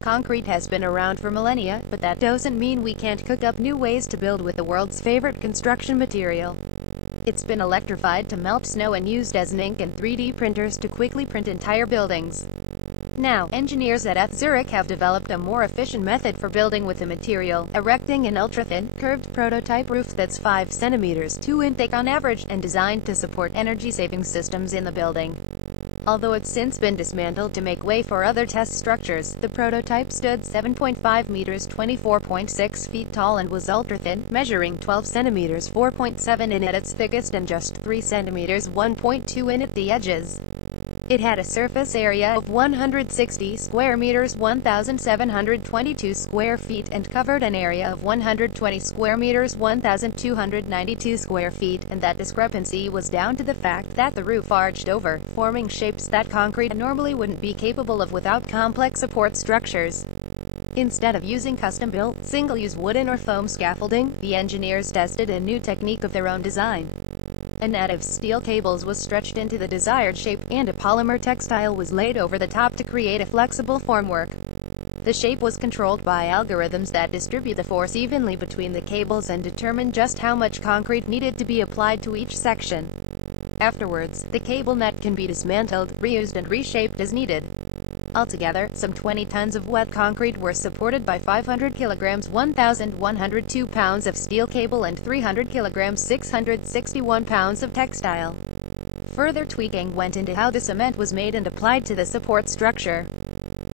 Concrete has been around for millennia, but that doesn't mean we can't cook up new ways to build with the world's favorite construction material. It's been electrified to melt snow and used as an ink and 3D printers to quickly print entire buildings. Now, engineers at Zurich have developed a more efficient method for building with the material, erecting an ultra-thin, curved prototype roof that's 5 centimeters 2 in thick on average, and designed to support energy-saving systems in the building. Although it's since been dismantled to make way for other test structures, the prototype stood 7.5 meters 24.6 feet tall and was ultra-thin, measuring 12 centimeters 4.7 in at its thickest and just 3 centimeters 1.2 in at the edges. It had a surface area of 160 square meters 1,722 square feet and covered an area of 120 square meters 1,292 square feet, and that discrepancy was down to the fact that the roof arched over, forming shapes that concrete normally wouldn't be capable of without complex support structures. Instead of using custom-built, single-use wooden or foam scaffolding, the engineers tested a new technique of their own design. A net of steel cables was stretched into the desired shape, and a polymer textile was laid over the top to create a flexible formwork. The shape was controlled by algorithms that distribute the force evenly between the cables and determine just how much concrete needed to be applied to each section. Afterwards, the cable net can be dismantled, reused and reshaped as needed. Altogether, some 20 tons of wet concrete were supported by 500 kilograms 1,102 pounds of steel cable and 300 kilograms 661 pounds of textile. Further tweaking went into how the cement was made and applied to the support structure.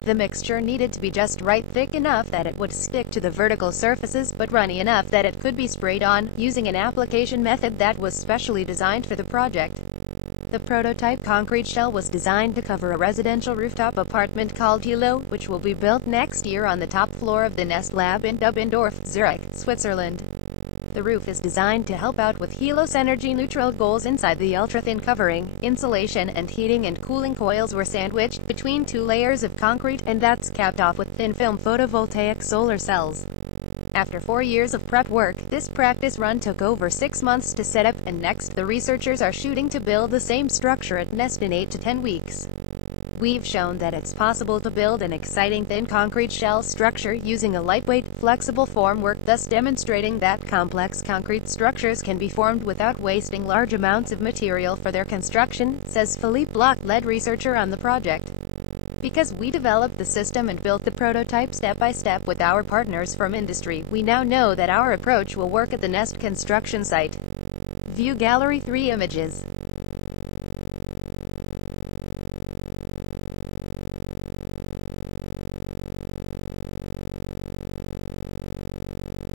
The mixture needed to be just right, thick enough that it would stick to the vertical surfaces, but runny enough that it could be sprayed on, using an application method that was specially designed for the project. The prototype concrete shell was designed to cover a residential rooftop apartment called Hilo, which will be built next year on the top floor of the Nest Lab in Dubendorf, Zurich, Switzerland. The roof is designed to help out with Hilo's energy-neutral goals. Inside the ultra-thin covering, insulation and heating and cooling coils were sandwiched between 2 layers of concrete, and that's capped off with thin-film photovoltaic solar cells. After 4 years of prep work, this practice run took over 6 months to set up, and next, the researchers are shooting to build the same structure at Nest in 8 to 10 weeks. We've shown that it's possible to build an exciting thin concrete shell structure using a lightweight, flexible formwork, thus demonstrating that complex concrete structures can be formed without wasting large amounts of material for their construction, says Philippe Bloch, lead researcher on the project. Because we developed the system and built the prototype step by step with our partners from industry, we now know that our approach will work at the Nest construction site. View Gallery 3 images.